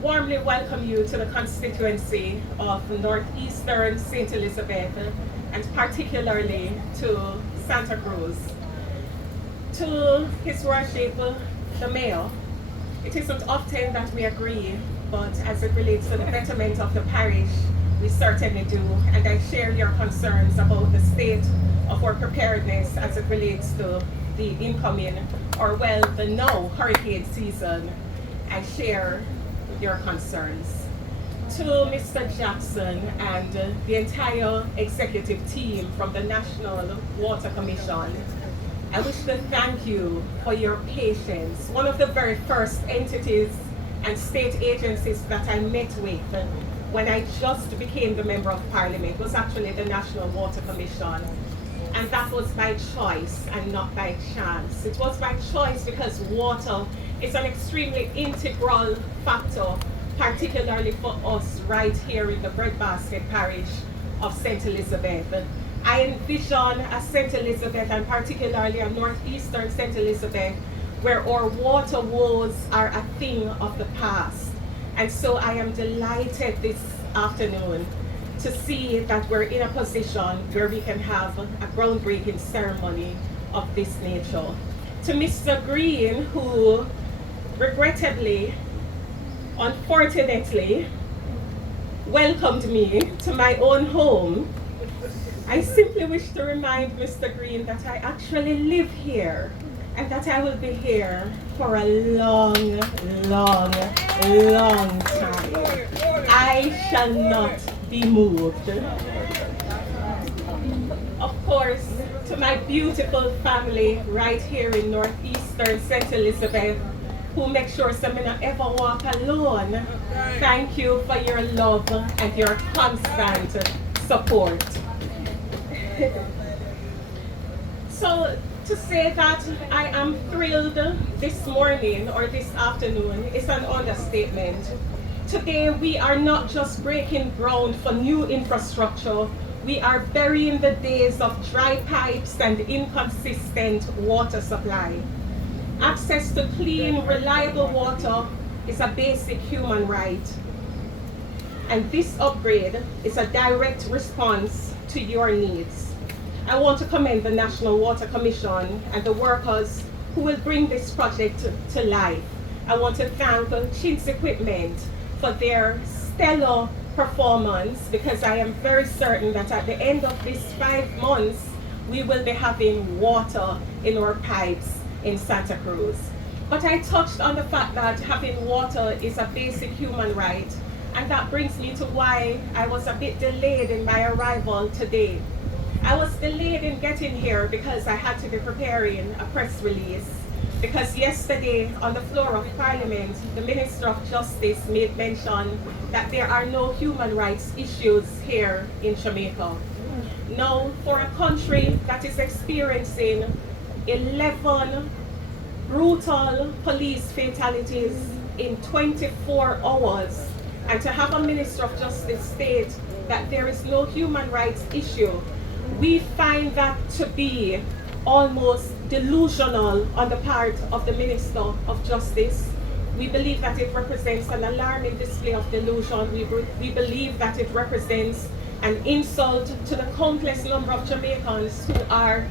warmly welcome you to the constituency of Northeastern St. Elizabeth, and particularly to Santa Cruz. To His Worship, the Mayor, it isn't often that we agree, but as it relates to the betterment of the parish, we certainly do. And I share your concerns about the state of our preparedness as it relates to the incoming, or well, the now hurricane season. I share your concerns. To Mr. Jackson and the entire executive team from the National Water Commission, I wish to thank you for your patience. One of the very first entities and state agencies that I met with when I just became the Member of Parliament was actually the National Water Commission. And that was by choice and not by chance. It was by choice because water is an extremely integral factor, particularly for us right here in the breadbasket parish of St. Elizabeth. I envision a St. Elizabeth, and particularly a northeastern St. Elizabeth, where our water woes are a thing of the past. And so I am delighted this afternoon to see that we're in a position where we can have a groundbreaking ceremony of this nature. To Mr. Green, who regrettably, unfortunately, welcomed me to my own home, I simply wish to remind Mr. Green that I actually live here and that I will be here for a long, long, long time. I shall not be moved. Of course, to my beautiful family right here in Northeastern St. Elizabeth, who make sure so me not ever walk alone, thank you for your love and your constant support. So to say that I am thrilled this morning or this afternoon is an understatement. Today we are not just breaking ground for new infrastructure, we are burying the days of dry pipes and inconsistent water supply. Access to clean, reliable water is a basic human right. And this upgrade is a direct response to your needs. I want to commend the National Water Commission and the workers who will bring this project to life. I want to thank Chintz Equipment for their stellar performance, because I am very certain that at the end of these 5 months, we will be having water in our pipes in Santa Cruz. But I touched on the fact that having water is a basic human right, and that brings me to why I was a bit delayed in my arrival today. I was delayed in getting here because I had to be preparing a press release, because yesterday on the floor of Parliament, the Minister of Justice made mention that there are no human rights issues here in Jamaica. Now, for a country that is experiencing 11 brutal police fatalities in 24 hours, and to have a Minister of Justice state that there is no human rights issue, we find that to be almost delusional on the part of the Minister of Justice. We believe that it represents an alarming display of delusion. We believe that it represents an insult to the countless number of Jamaicans who are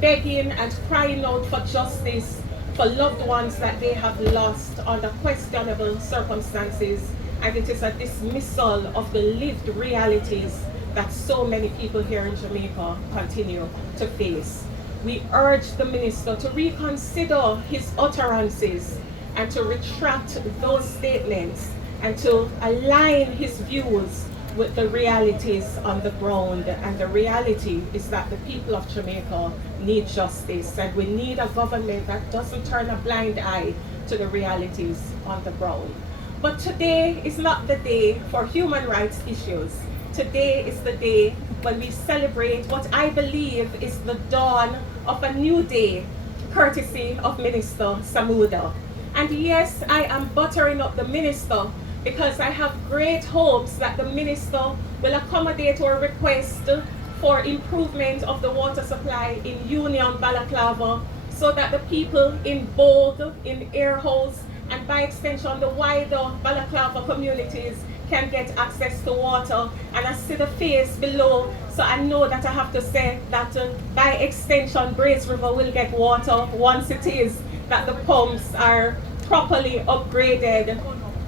begging and crying out for justice for loved ones that they have lost under questionable circumstances. And it is a dismissal of the lived realities that so many people here in Jamaica continue to face. We urge the Minister to reconsider his utterances and to retract those statements and to align his views with the realities on the ground. And the reality is that the people of Jamaica need justice, and we need a government that doesn't turn a blind eye to the realities on the ground. But today is not the day for human rights issues. Today is the day when we celebrate what I believe is the dawn of a new day, courtesy of Minister Samuda. And yes, I am buttering up the Minister because I have great hopes that the Minister will accommodate our request for improvement of the water supply in Union Balaclava, so that the people in Bold, in Airhouse, and by extension the wider Balaclava communities can get access to water. And I see the face below, so I know that I have to say that by extension Brace River will get water once it is that the pumps are properly upgraded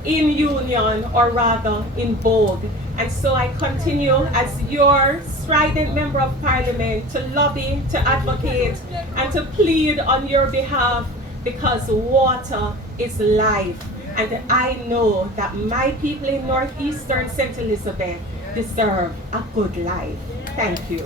in union, or rather in vogue. And so I continue as your strident member of parliament to lobby, to advocate, and to plead on your behalf, because water is life. And I know that my people in northeastern St. Elizabeth deserve a good life. Thank you.